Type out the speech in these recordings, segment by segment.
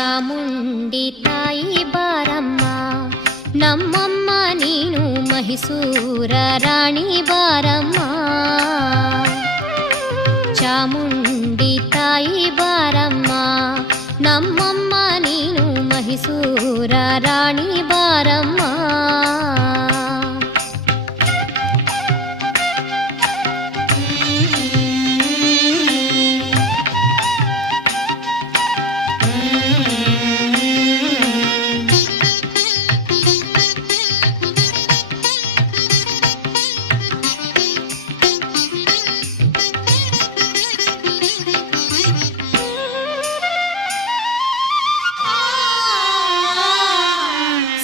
ಚಾಮುಂಡಿ ತಾಯಿ ಬಾರಮ್ಮ, ನಮ್ಮಮ್ಮ ನೀನು ಮೈಸೂರ ರಾಣಿ ಬಾರಮ್ಮ. ಚಾಮುಂಡಿ ತಾಯಿ ಬಾರಮ್ಮ, ನಮ್ಮಮ್ಮ ನೀನು ಮೈಸೂರ ರಾಣಿ ಬಾರಮ್ಮ.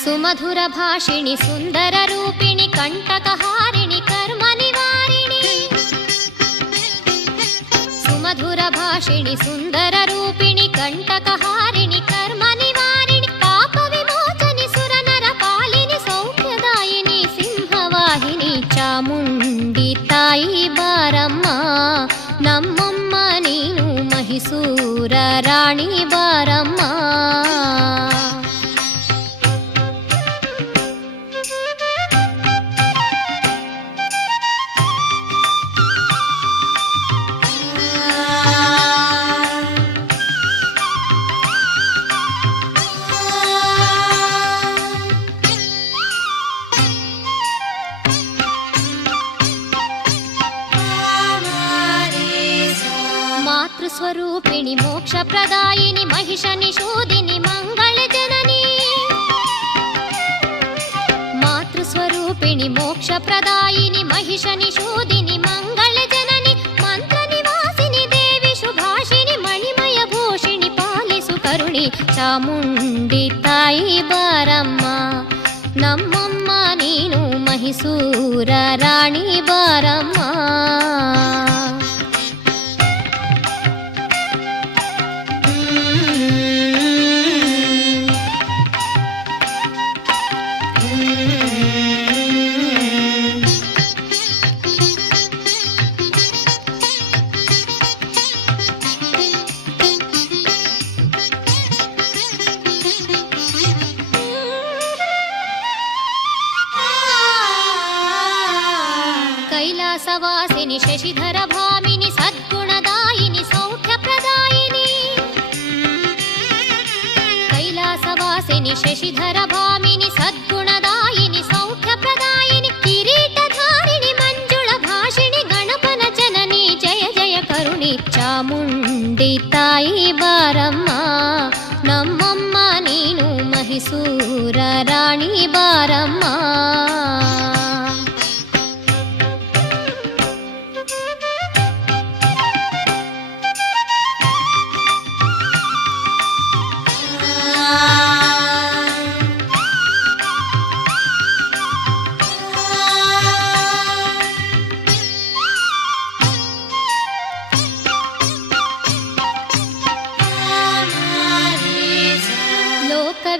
ಸುಮಧುರ ಭಾಷಿಣಿ ಸುಂದರ ರೂಪಿಣಿ ಕಂಟಕಹಾರಿಣಿ ಕರ್ಮ ನಿವಾರಿಣಿ. ಸುಮಧುರ ಭಾಷಿಣಿ ಸುಂದರ ರೂಪಿಣಿ ಕಂಟಕಹಾರಿಣಿ ಕರ್ಮ ನಿವಾರಿಣಿ. ಪಾಪ ವಿಮೋಚನಿ ಸುರನರ ಪಾಲಿನಿ ಸೌಖ್ಯದಾಯಿನಿ ಸಿಂಹವಾಹಿನಿ. ಚಾಮುಂಡಿ ತಾಯಿ ಬಾರಮ್ಮ, ನಮ್ಮಮ್ಮ ನೀನು ಮೈಸೂರ ರಾಣಿ ಬಾರಮ್ಮ. ಸ್ವರೂಪಿಣಿ ಮೋಕ್ಷ ಪ್ರದಾಯಿನಿ ಮಹಿಷ ನಿಷೂದಿನಿ ಮಂಗಳ ಜನನಿ. ಮಾತೃ ಸ್ವರೂಪಿಣಿ ಮೋಕ್ಷ ಪ್ರದಾಯಿನಿ ಮಹಿಷ ನಿಷೂದಿನಿ ಮಂಗಳ ಜನನಿ. ಮಂತ್ರ ನಿವಾಸಿನಿ ದೇವಿ ಶುಭಾಷಿನಿ ಮಣಿಮಯ ಭೂಷಿಣಿ ಪಾಲಿಸು ಕರುಣಿ. ಚಾಮುಂಡಿ ತಾಯಿ ಬಾರಮ್ಮ, ನಮ್ಮಮ್ಮ ನೀನು ಮೈಸೂರ ರಾಣಿ ಬಾರಮ್ಮ. ಕೈಲಾಸವಾಸಿನಿ ಶಶಿಧರ ಭಾಮಿನಿ ಸದ್ಗುಣದಾಯಿನಿ ಸೌಖ್ಯ ಪ್ರದಾಯಿನಿ. ಕೈಲಾಸವಾಸಿನಿ ಶಶಿಧರ ಭಾಮಿನಿ ಸದ್ಗುಣದಾಯಿನಿ ಸೌಖ್ಯ ಪ್ರದಾಯಿನಿ. ಕಿರೀಟಧಾರಿಣಿ ಮಂಜುಳ ಭಾಷಿಣಿ ಗಣಪನ ಜನನಿ ಜಯ ಜಯ ಕರುಣಿ. ಚಾಮುಂಡಿ ತಾಯಿ ಬಾರಮ್ಮ, ನಮ್ಮಮ್ಮ ನೀನು ಮೈಸೂರ ರಾಣಿ ಬಾರಮ್ಮ.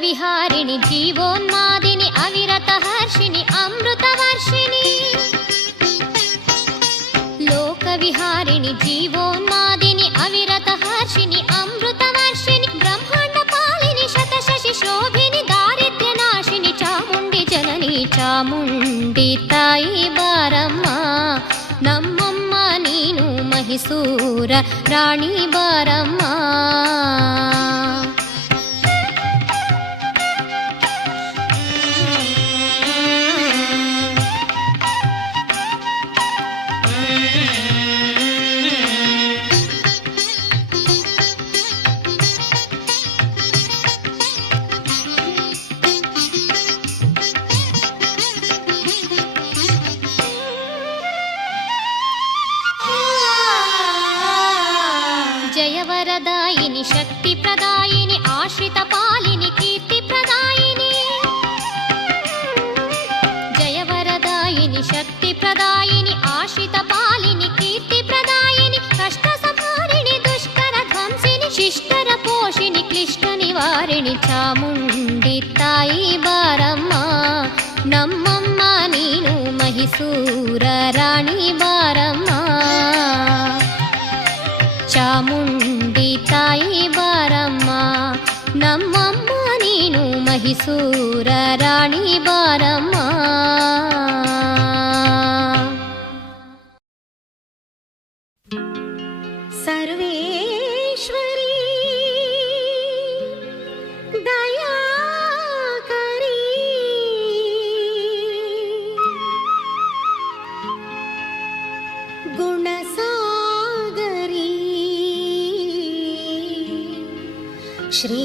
ವಿಹಾರಿಣಿ ಜೀವೋನ್ಮಾದಿನಿ ಅವಿರತ ಹರ್ಷಿಣಿ ಅಮೃತ ವರ್ಷಿಣಿ. ಲೋಕ ವಿಹಾರಿಣಿ ಜೀವೋನ್ಮಾದಿನಿ ಅವಿರತ ಹರ್ಷಿಣಿ ಅಮೃತ ವರ್ಷಿಣಿ. ಬ್ರಹ್ಮಾಂಡ ಪಾಲಿನಿ ಶತಶಶಿ ಶೋಭಿನಿ ದಾರಿದ್ರ್ಯ ನಾಶಿನಿ ಚಾಮುಂಡಿ ಜನನಿ. ಚಾಮುಂಡಿ ತಾಯಿ ಬಾರಮ್ಮ, ನಮ್ಮಮ್ಮ ನೀನು ಮೈಸೂರ ರಾಣಿ ಬಾರಮ್ಮ. ಜಯವರದಾಯಿನಿ ಶಕ್ತಿ ಪ್ರದಾಯಿನಿ ಆಶ್ರಿತ ಪಾಲಿನಿ ಕೀರ್ತಿ ಪ್ರದಾಯಿನಿ. ಜಯವರದಾಯಿನಿ ಶಕ್ತಿ ಪ್ರದಾಯಿನಿ ಆಶ್ರಿತ ಪಾಲಿನಿ ಕೀರ್ತಿ ಪ್ರದಾಯಿನಿ. ಕಷ್ಟ ಸಂಹಾರಿಣಿ ದುಷ್ಕರ ಧ್ವಂಸಿನಿ ಶಿಷ್ಟರ ಪೋಷಿಣಿ ಕ್ಲಿಷ್ಟ ನಿವಾರಿಣಿ. ಚಾಮುಂಡಿ ತಾಯಿ ಬಾರಮ್ಮ, ನಮ್ಮಮ್ಮ ನೀನು ಮೈಸೂರ ರಾಣಿ ಬಾರಮ್ಮ. ಚಾಮುಂಡಿ ತಾಯಿ ಬಾರಮ್ಮ, ನಮ್ಮಮ್ಮ ನೀನು ಮಹಿಸೂರ ರಾಣಿ ಬಾರಮ್ಮ. ಸರ್ವೇಶ್ವರಿ ದಯಾಕರಿ ಗುಣಸಾಗರಿ ಶ್ರೀ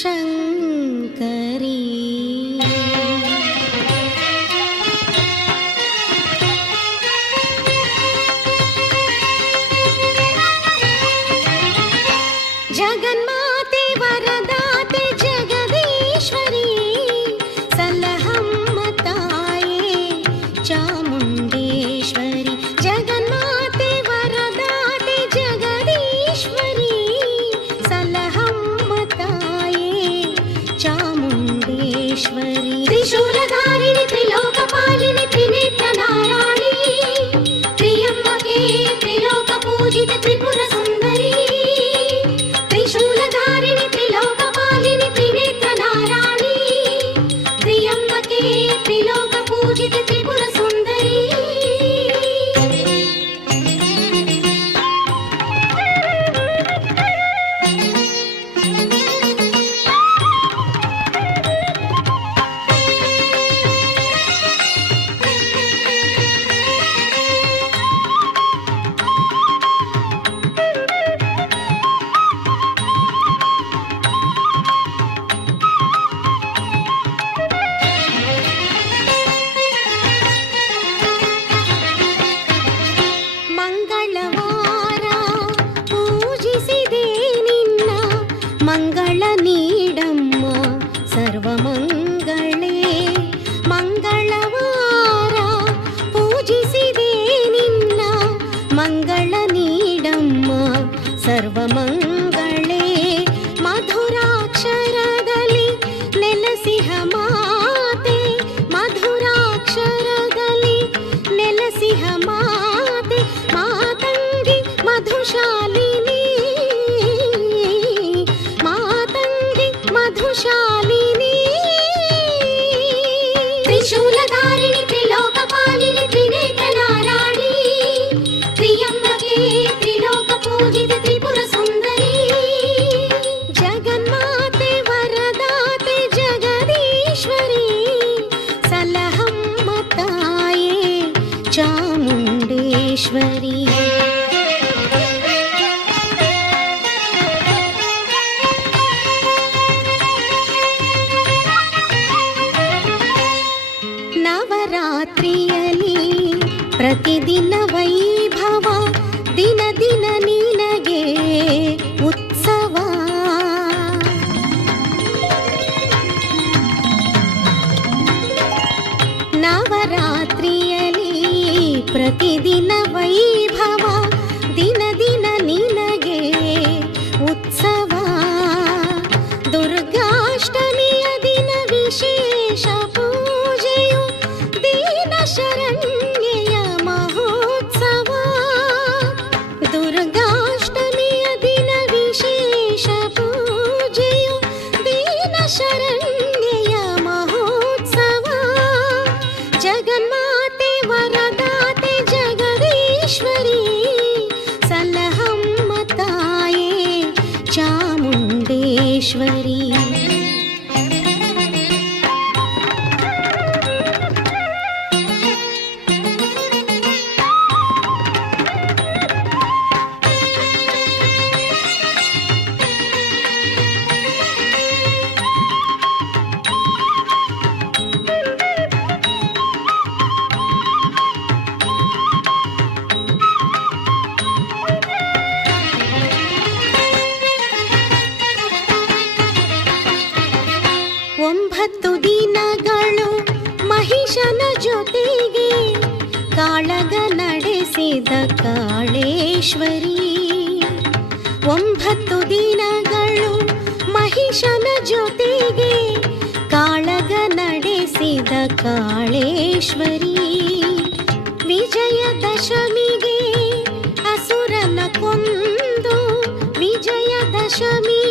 ಶಂಕರಿ. ಜಗನ್ಮಾತೆ ವರದಾತೆ ಜಗದೀಶ್ವರಿ ಸಲಹಮ್ಮ ತಾಯೇ ಚಾಮುಂಡೇಶ್ವರಿ. ಜಗನ್ಮಾತೆ ವರದಾತೆ ಜಗದೀಶ್ವರಿ ಸಲಹಮ್ಮ ತಾಯೇ ಚಾಮುಂಡೇಶ್ವರಿ. ತ್ರಿಶೂಲಧಾರಿಣಿ ತ್ರಿಲೋಕಪಾಲಿನಿ ತ್ರಿನೇತ್ರ ನಾರಾಯಣಿ ತ್ರಿಯಂಬಕೆ ತ್ರಿಲೋಕ ಪೂಜಿತ ತ್ರಿಪುರ ಸುಂದರಿ. ತ್ರಿಶೂಲಧಾರಿಣಿ ತ್ರಿಲೋಕಪಾಲಿನಿ ತ್ರಿನೇತ್ರ ನಾರಾಯಣಿ ತ್ರಿಯಂಬಕೆ ತ್ರಿಲೋಕ ಪೂಜಿತ ತ್ರಿಪುರ ಸುಂದರಿ. ಮಂಗಳವಾರ ಪೂಜಿಸಿದೆ ನಿನ್ನ ಮಂಗಳ ನೀಡಮ್ಮ ಸರ್ವಮಂಗಳೇ. ಮಂಗಳವಾರ ಪೂಜಿಸಿದೆ ನಿನ್ನ ಮಂಗಳ ನೀಡಮ್ಮ ಸರ್ವಮಂಗಳೇ. ಮಧುರಾಕ್ಷರದಲ್ಲಿ ನೆಲೆಸಿಹ ಮಾತೆ ಮಧುರಾಕ್ಷರದಲ್ಲಿ ನೆಲೆಸಿಹ ಮಾತೆ ಮಾತಂಗಿ ಮಧುಶಾಲಿನಿ ಮಾತಂಗಿ ಮಧುಶಾಲಿನಿ. ತ್ರಿಶೂಲಧಾರಿಣಿ ತ್ರಿಲೋಕಪಾಲಿನಿ ತ್ರಿನೇತ್ರ ನಾರಾಯಣಿ ತ್ರಿಯಂಬಕೆ ತ್ರಿಲೋಕ ಪೂಜಿತ ತ್ರಿಪುರ ಸುಂದರಿ. ಜಗನ್ಮಾತೆ ವರದಾತೆ ಜಗದೀಶ್ವರಿ ಸಲಹಮ್ಮ ತಾಯೇ ಚಾಮುಂಡೇಶ್ವರಿ. ನವರಾತ್ರಿಯಲ್ಲಿ ಪ್ರತಿದಿನ ವೈಭವ ದಿನ ದಿನ ನಿನಗೆ ಉತ್ಸವ. ನವರಾತ್ರಿಯಲ್ಲಿ ಪ್ರತಿದಿನ ವೈಭವ ದಿನ ದಿನ ನಿನಗೆ ಉತ್ಸವ. ದುರ್ಗಾಷ್ಟಮಿಯ ದಿನ ವಿಶೇಷ ಪೂಜೆಯು ದೀನ ಶರಣ್ಯೆಯ ಮಹೋತ್ಸವ. ದುರ್ಗಾಷ್ಟಮಿಯ ದಿನ ವಿಶೇಷ ಪೂಜೆಯು ದೀನ ಶರಣ್ಯೆಯ ಮಹೋತ್ಸವ. ಜಗನ್ಮಾತೆ ವರದಾತೆ ಜಗದೀಶ್ವರಿ ಸಲಹಮ್ಮ ತಾಯೇ ಚಾಮುಂಡೇಶ್ವರಿ. ಒಂಬತ್ತು ದಿನಗಳು ಮಹಿಷನ ಜೊತೆಗೆ ಕಾಳಗ ನಡೆಸಿದ ಕಾಳೇಶ್ವರಿ. ಒಂಬತ್ತು ದಿನಗಳು ಮಹಿಷನ ಜೊತೆಗೆ ಕಾಳಗ ನಡೆಸಿದ ಕಾಳೇಶ್ವರಿ. ವಿಜಯದಶಮಿಗೆ ಅಸುರನ ಕೊಂದು ವಿಜಯದಶಮಿ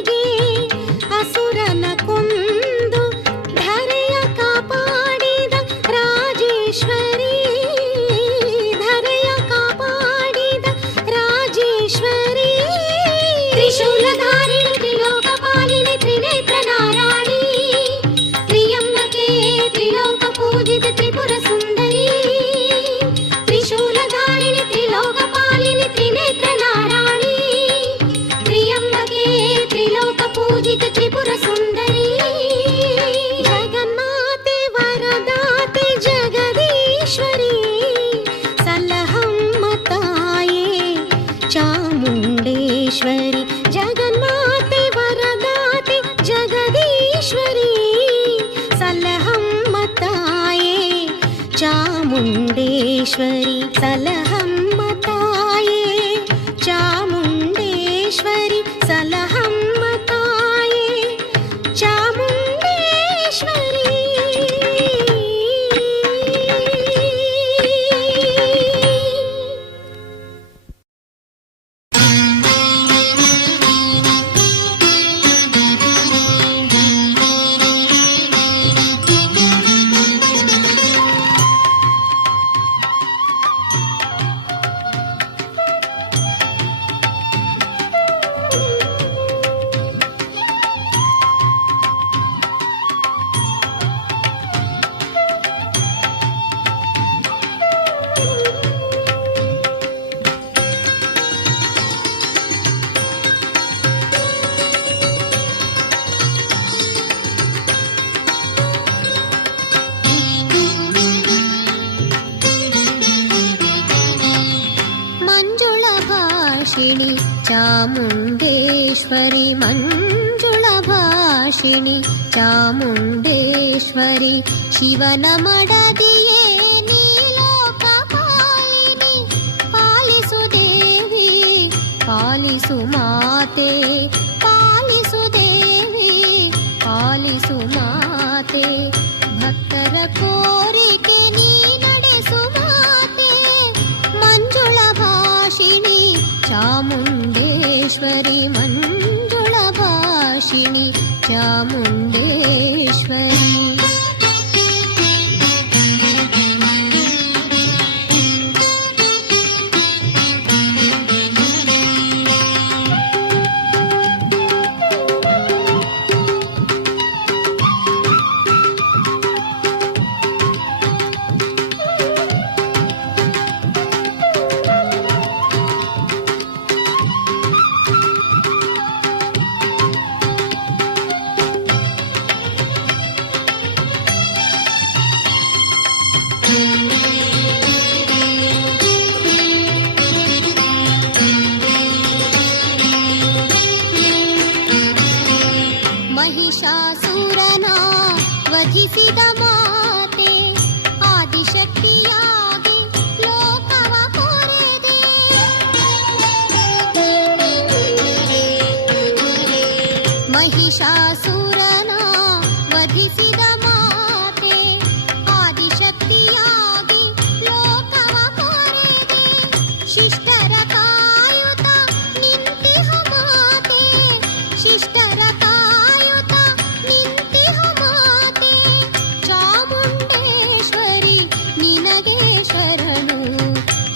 ಚಾಮುಂಡೇಶ್ವರಿ ಸಲಹಮ್ಮ ತಾಯೇ, ಚಾಮುಂಡೇಶ್ವರಿ ಸಲಹಮ್ಮ ತಾಯೇ, ಚಾಮುಂಡೇಶ್ವರಿ. ಚಾಮುಂಡೇಶ್ವರಿ ಮಂಜುಳ ಭಾಷಿಣಿ ಚಾಮುಂಡೇಶ್ವರಿ, ಶಿವನ ಮಡದಿಯೇ ನೀಲೋಕ ಪಾಲಿನಿ, ಪಾಲಿಸು ದೇವಿ ಪಾಲಿಸು ಮಾತೆ, ಪಾಲಿಸು ದೇವಿ ಪಾಲಿಸು ಮಾತೆ, ಭಕ್ತರ ಕೋರಿಕೆ ನೀ ನಡೆಸು ಮಾತೆ, ಮಂಜುಳ ಭಾಷಿಣಿ ಚಾಮುಂಡೇಶ್ವರಿ ಮಂಜುಳ ಭಾಷಿಣಿ ಚಾಮುಂಡೇಶ್ವರಿ. ಮಹಿಷಾಸುರನ ವಧಿಸಿದ ಮಾತೆ, ಆದಿಶಕ್ತಿಯಾಗಿ ಲೋಕವ ಕೊರೆದೆ, ಮಹಿಷಾಸುರನ ವಧಿಸಿದ ಮಾತೆ, ಆದಿಶಕ್ತಿಯಾಗಿ ಲೋಕವ ಕೊರೆದೆ, ಶಿಷ್ಟರ ಕಾಯುತ ನಿಂತಿಹ ಮಾತೆ, ಶಿಷ್ಟರ ಕಾಯುತ ನಿಂತಿಹ ಮಾತೆ, ಚಾಮುಂಡೇಶ್ವರಿ ನಿನಗೆ ಶರಣು,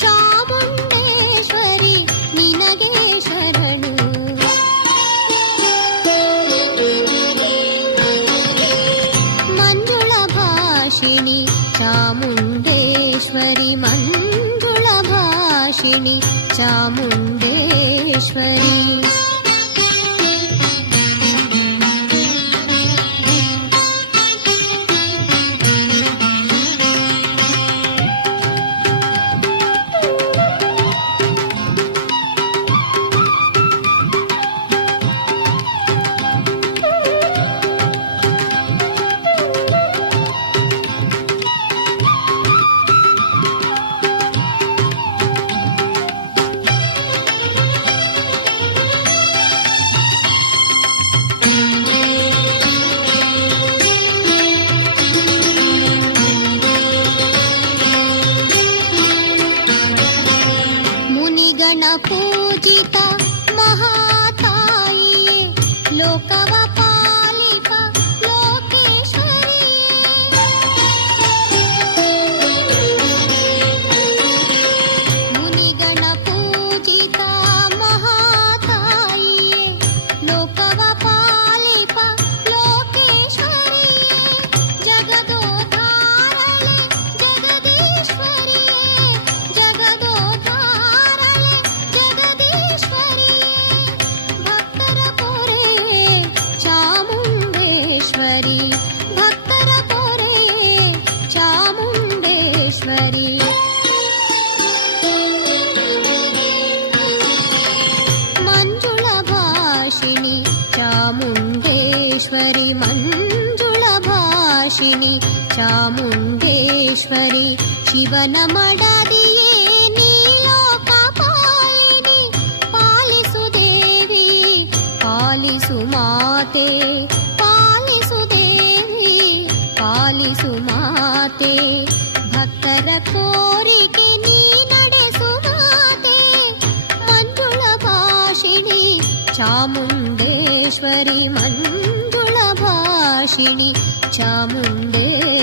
ಚಾಮುಂಡೇಶ್ವರಿ ನಿನಗೆ ಶರಣು. ಮಂಜುಳ ಭಾಷಿಣಿ ಚಾಮುಂಡೇಶ್ವರಿ ಮಂಜುಳ ಭಾಷಿಣಿ ಚಾಮುಂಡೇಶ್ವರಿ. ಮುನಿಗಣ ಪೂಜಿತ ಮಹಾತಾಯಿಯೇ, ಲೋಕವ ಪಾಲಿಕ ಲೋಕೇಶ್ವರಿಯೇ, ಮುನಿಗಣ ಪೂಜಿತ ಮಹಾತಾಯಿಯೇ, ಲೋಕವ ಪಾಲಿಪ ಲೋಕೇಶ್ವರಿಯೇ, ಜಗದೋದ್ಧಾರಳೆ ಜಗದೀಶ್ವರಿಯೇ, ಜಗದೋದ್ಧಾರಳೆ ಜಗದೀಶ್ವರಿಯೇ, ಭಕ್ತರ ಪೊರೆಯೇ ಚಾಮುಂಡೇಶ್ವರಿ, ಭಕ್ತರ ಪೊರೆಯೇ ಚಾಮುಂಡೇಶ್ವರಿ. ಮಂಜುಳ ಭಾಷಿಣಿ ಚಾಮುಂಡೇಶ್ವರಿ ಮಂಜುಳ ಭಾಷಿಣಿ ಭಾಷಿಣಿ ಚಾಮುಂಡೇಶ್ವರಿ ಶಿವನ ಮಡದಿಯೇ ನೀಲೋಕ ಪಾಲಿನಿ ಪಾಲಿಸು ದೇವಿ ಪಾಲಿಸು ಮಾತೆ ಪಾಲಿಸು ದೇವಿ ಪಾಲಿಸು ಮಾತೆ ಭಕ್ತರ ಕೋರಿಕೆ ನೀ ನಡೆಸು ಮಾತೆ ಮಂಜುಳ ಭಾಷಿಣಿ ಚಾಮುಂಡೇಶ್ವರಿ ಮಂಜುಳ ಭಾಷಿಣಿ ಚಾಮುಂಡೇಶ್ವರಿ